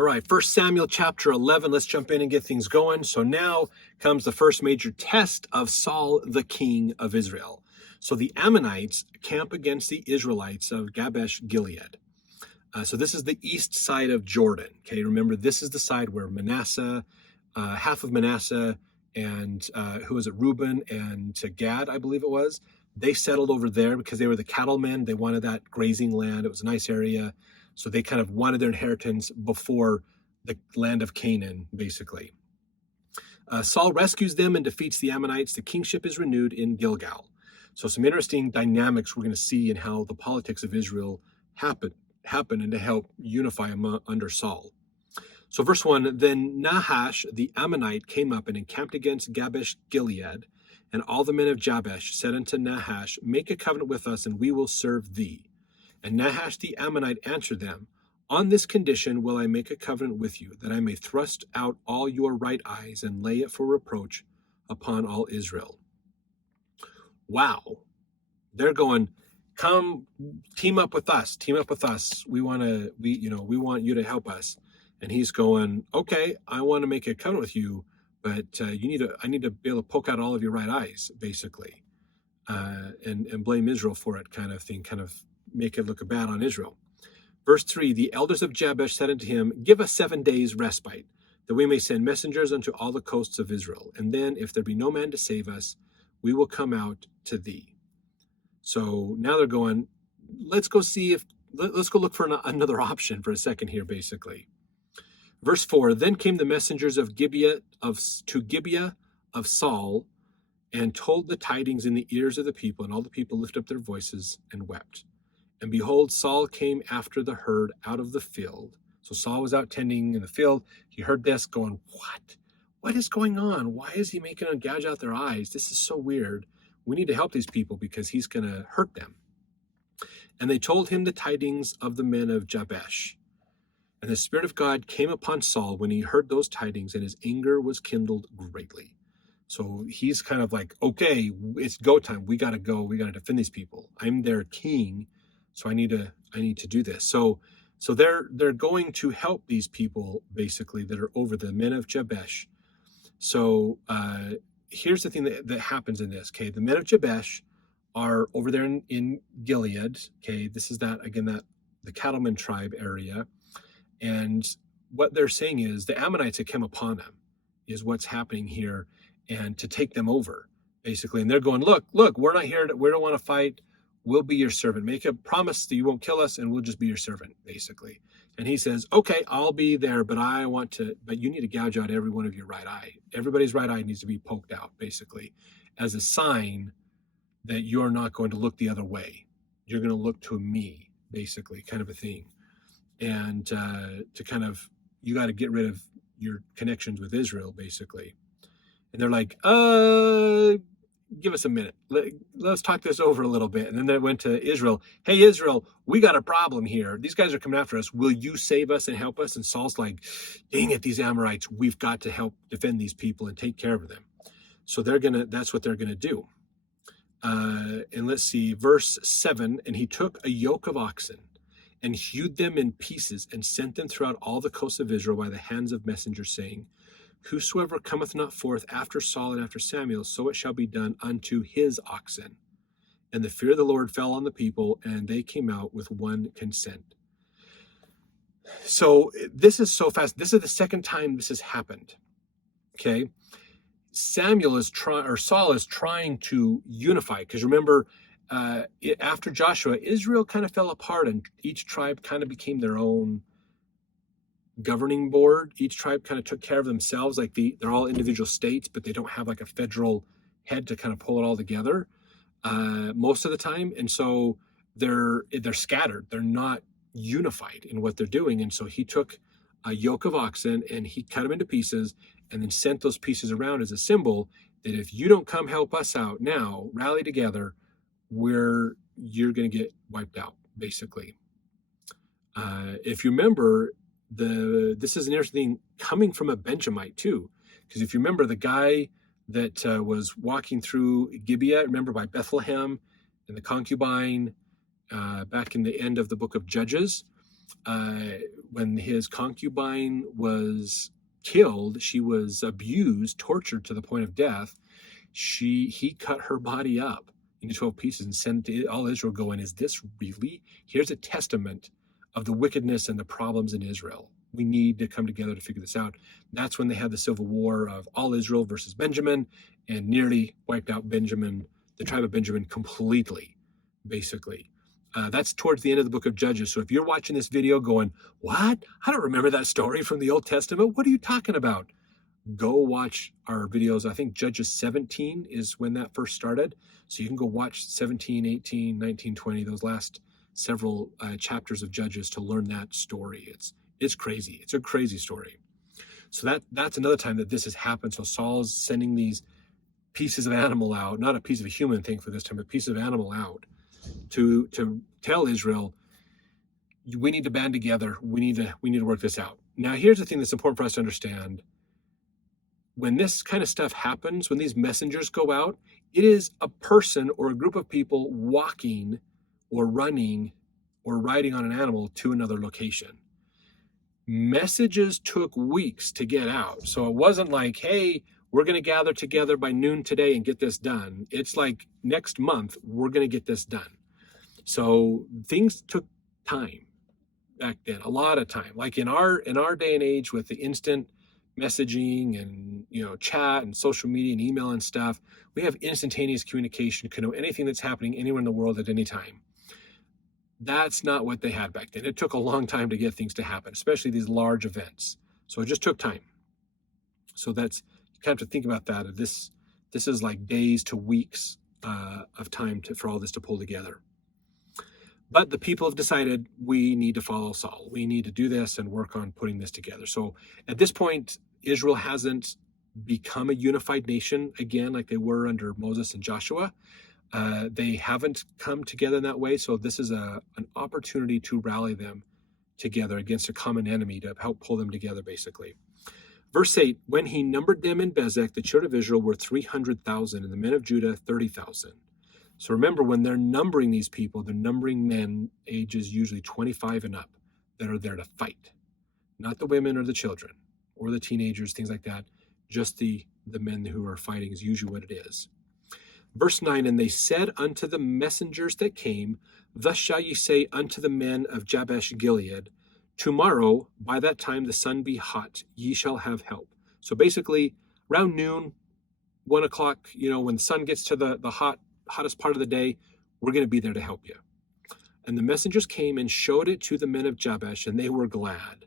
All right, 1 Samuel chapter 11. Let's jump in and get things going. So now comes the first major test of Saul, the king of Israel. So the Ammonites camp against the Israelites of Jabesh Gilead. So this is the east side of Jordan. Okay, remember, this is the side where Manasseh, half of Manasseh, and who was it, Reuben and Gad, I believe it was. They settled over there because they were the cattlemen. They wanted that grazing land. It was a nice area. So they kind of wanted their inheritance before the land of Canaan, basically. Saul rescues them and defeats the Ammonites. The kingship is renewed in Gilgal. So some interesting dynamics we're going to see in how the politics of Israel happen and to help unify them under Saul. So verse 1, then Nahash the Ammonite came up and encamped against Jabesh Gilead, and all the men of Jabesh said unto Nahash, make a covenant with us, and we will serve thee. And Nahash the Ammonite answered them, on this condition will I make a covenant with you, that I may thrust out all your right eyes and lay it for reproach upon all Israel. Wow. They're going, come team up with us. We want you to help us. And he's going, okay, I want to make a covenant with you, but I need to be able to poke out all of your right eyes, basically, and blame Israel for it, kind of thing, kind of make it look bad on Israel. Verse 3, the elders of Jabesh said unto him, give us 7 days respite, that we may send messengers unto all the coasts of Israel. And then, if there be no man to save us, we will come out to thee. So now they're going, let's go look for another option for a second here, basically. Verse 4, then came the messengers of Gibeah of Saul, and told the tidings in the ears of the people, and all the people lifted up their voices and wept. And behold, Saul came after the herd out of the field. So Saul was out tending in the field. He heard this going, what? What is going on? Why is he making them gouge out their eyes? This is so weird. We need to help these people because he's going to hurt them. And they told him the tidings of the men of Jabesh. And the Spirit of God came upon Saul when he heard those tidings, and his anger was kindled greatly. So he's kind of like, okay, it's go time. We got to go. We got to defend these people. I'm their king, so I need to do this. So they're going to help these people, basically, that are over the men of Jabesh. So here's the thing that happens in this. Okay, the men of Jabesh are over there in Gilead. Okay, this is that the cattleman tribe area. And what they're saying is the Ammonites that came upon them is what's happening here, and to take them over, basically. And they're going, look, we're not here. We don't want to fight. We'll be your servant. Make a promise that you won't kill us, and we'll just be your servant, basically. And he says, okay, I'll be there, but you need to gouge out every one of your right eye. Everybody's right eye needs to be poked out, basically, as a sign that you're not going to look the other way. You're going to look to me, basically, kind of a thing. And to kind of, you got to get rid of your connections with Israel, basically. And they're like, give us a minute. Let's talk this over a little bit. And then they went to Israel. Hey, Israel, we got a problem here. These guys are coming after us. Will you save us and help us? And Saul's like, dang it, these Amorites, we've got to help defend these people and take care of them. So that's what they're going to do. And let's see, verse 7, and he took a yoke of oxen and hewed them in pieces, and sent them throughout all the coasts of Israel by the hands of messengers, saying, whosoever cometh not forth after Saul and after Samuel, so it shall be done unto his oxen. And the fear of the Lord fell on the people, and they came out with one consent. So this is so fast. This is the second time this has happened. Okay. Saul is trying to unify, because remember, after Joshua, Israel kind of fell apart, and each tribe kind of became their own governing board. Each tribe kind of took care of themselves. Like they're all individual states, but they don't have like a federal head to kind of pull it all together most of the time. And so they're scattered. They're not unified in what they're doing. And so he took a yoke of oxen and he cut them into pieces, and then sent those pieces around as a symbol that if you don't come help us out now, rally together, you're going to get wiped out, basically. If you remember, this is an interesting thing coming from a Benjamite too, because if you remember the guy that was walking through Gibeah, remember, by Bethlehem, and the concubine back in the end of the book of Judges, when his concubine was killed, she was abused, tortured to the point of death. He cut her body up into 12 pieces and sent to all Israel going, is this really? Here's a testament of the wickedness and the problems in Israel. We need to come together to figure this out. That's when they had the civil war of all Israel versus Benjamin, and nearly wiped out Benjamin, the tribe of Benjamin, completely, basically. That's towards the end of the book of Judges. So if you're watching this video going, what? I don't remember that story from the Old Testament. What are you talking about? Go watch our videos. I think Judges 17 is when that first started. So you can go watch 17, 18, 19, 20, those last several chapters of Judges to learn that story. It's crazy. It's a crazy story. So that's another time that this has happened. So Saul's sending these pieces of animal out, not a piece of a human thing for this time, but a piece of animal out to tell Israel, we need to band together. We need to work this out. Now, here's the thing that's important for us to understand. When this kind of stuff happens, when these messengers go out, it is a person or a group of people walking or running or riding on an animal to another location. Messages took weeks to get out. So it wasn't like, hey, we're going to gather together by noon today and get this done. It's like next month, we're going to get this done. So things took time back then, a lot of time. Like in our day and age with the instant messaging and chat and social media and email and stuff, we have instantaneous communication, can know anything that's happening anywhere in the world at any time. That's not what they had back then. It took a long time to get things to happen, especially these large events. So it just took time. So that's, you kind of have to think about that. This is like days to weeks of time for all this to pull together. But the people have decided we need to follow Saul. We need to do this and work on putting this together. So at this point, Israel hasn't become a unified nation again like they were under Moses and Joshua. They haven't come together in that way. So this is an opportunity to rally them together against a common enemy, to help pull them together, basically. Verse 8, when he numbered them in Bezek, the children of Israel were 300,000, and the men of Judah 30,000. So remember, when they're numbering these people, they're numbering men ages usually 25 and up that are there to fight. Not the women or the children or the teenagers, things like that. Just the men who are fighting is usually what it is. Verse 9, and they said unto the messengers that came, thus shall ye say unto the men of Jabesh Gilead, tomorrow by that time the sun be hot, ye shall have help. So basically, around noon, 1 o'clock, when the sun gets to the hottest part of the day, we're going to be there to help you. And the messengers came and showed it to the men of Jabesh, and they were glad.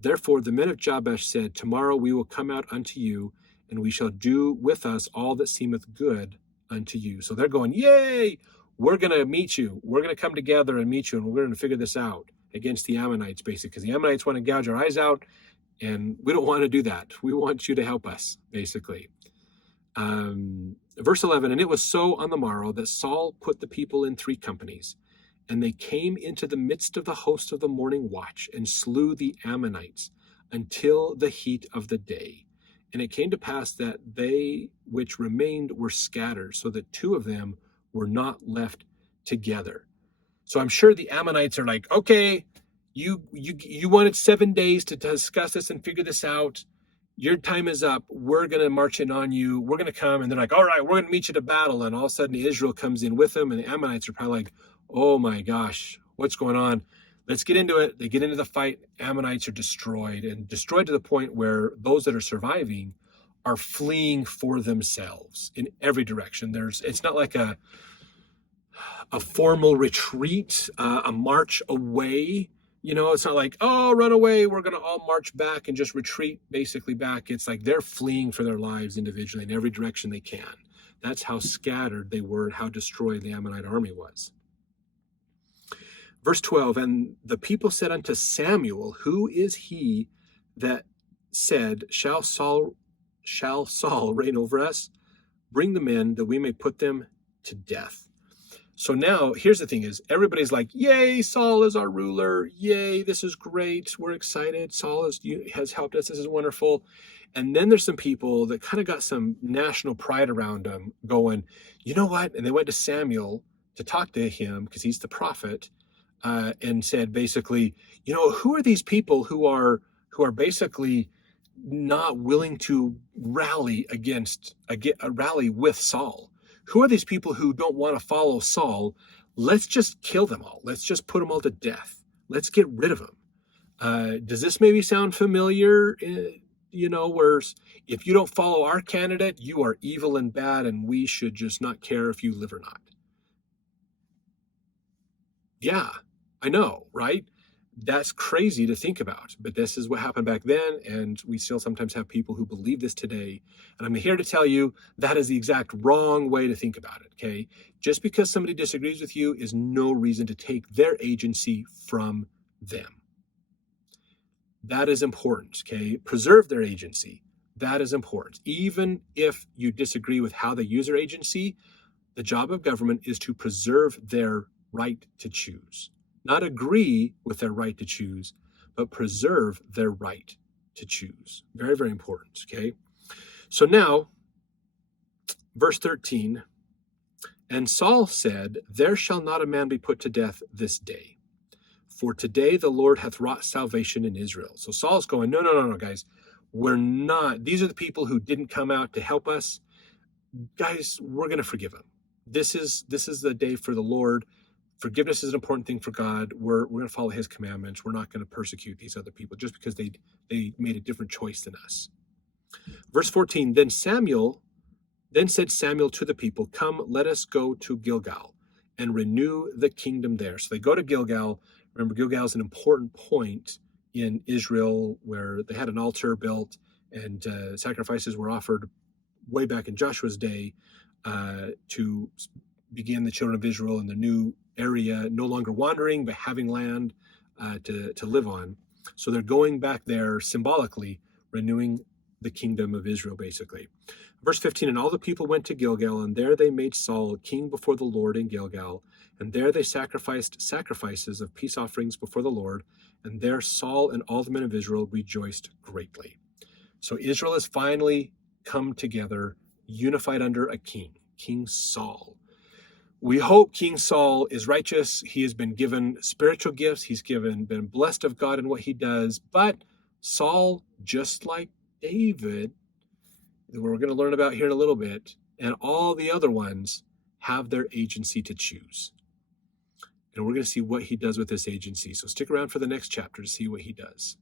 Therefore the men of Jabesh said, tomorrow we will come out unto you, and we shall do with us all that seemeth good unto you. So they're going, yay, we're going to meet you. We're going to come together and meet you, and we're going to figure this out against the Ammonites, basically, because the Ammonites want to gouge our eyes out, and we don't want to do that. We want you to help us, basically. Verse 11, and it was so on the morrow that Saul put the people in 3 companies, and they came into the midst of the host of the morning watch, and slew the Ammonites until the heat of the day. And it came to pass that they which remained were scattered, so that 2 of them were not left together. So I'm sure the Ammonites are like, okay, you wanted 7 days to discuss this and figure this out. Your time is up. We're going to march in on you. We're going to come. And they're like, all right, we're going to meet you to battle. And all of a sudden Israel comes in with them. And the Ammonites are probably like, oh my gosh, what's going on? Let's get into it. They get into the fight. Ammonites are destroyed, and destroyed to the point where those that are surviving are fleeing for themselves in every direction. It's not like a formal retreat, a march away. It's not like, oh, run away, we're going to all march back and just retreat basically back. It's like they're fleeing for their lives individually in every direction they can. That's how scattered they were and how destroyed the Ammonite army was. Verse 12, and the people said unto Samuel, who is he that said, shall Saul reign over us? Bring the men that we may put them to death. So now, here's the thing is, everybody's like, yay, Saul is our ruler. Yay, this is great. We're excited. Saul has helped us. This is wonderful. And then there's some people that kind of got some national pride around them going, you know what? And they went to Samuel to talk to him because he's the prophet. and said basically, who are these people who are basically not willing to rally with Saul? Who are these people who don't want to follow Saul? Let's just kill them all. Let's just put them all to death. Let's get rid of them. Does this maybe sound familiar? Where if you don't follow our candidate, you are evil and bad, and we should just not care if you live or not. Yeah, I know, right? That's crazy to think about, but this is what happened back then, and we still sometimes have people who believe this today. And I'm here to tell you that is the exact wrong way to think about it, okay? Just because somebody disagrees with you is no reason to take their agency from them. That is important, okay? Preserve their agency. That is important. Even if you disagree with how they use their agency, the job of government is to preserve their right to choose. Not agree with their right to choose, but preserve their right to choose. Very, very important, okay? So now, verse 13, and Saul said, there shall not a man be put to death this day. For today the Lord hath wrought salvation in Israel. So Saul's going, no, guys. We're not. These are the people who didn't come out to help us. Guys, we're going to forgive them. This is the day for the Lord. Forgiveness is an important thing for God. We're going to follow his commandments. We're not going to persecute these other people just because they made a different choice than us. Verse 14, then said Samuel to the people, come, let us go to Gilgal and renew the kingdom there. So they go to Gilgal. Remember, Gilgal is an important point in Israel where they had an altar built and sacrifices were offered way back in Joshua's day to begin the children of Israel in the new area, no longer wandering, but having land to live on. So they're going back there symbolically, renewing the kingdom of Israel, basically. Verse 15, and all the people went to Gilgal, and there they made Saul king before the Lord in Gilgal. And there they sacrificed sacrifices of peace offerings before the Lord. And there Saul and all the men of Israel rejoiced greatly. So Israel has finally come together, unified under a king, King Saul. We hope King Saul is righteous. He has been given spiritual gifts. He's been blessed of God in what he does. But Saul, just like David, that we're going to learn about here in a little bit, and all the other ones have their agency to choose. And we're going to see what he does with this agency. So stick around for the next chapter to see what he does.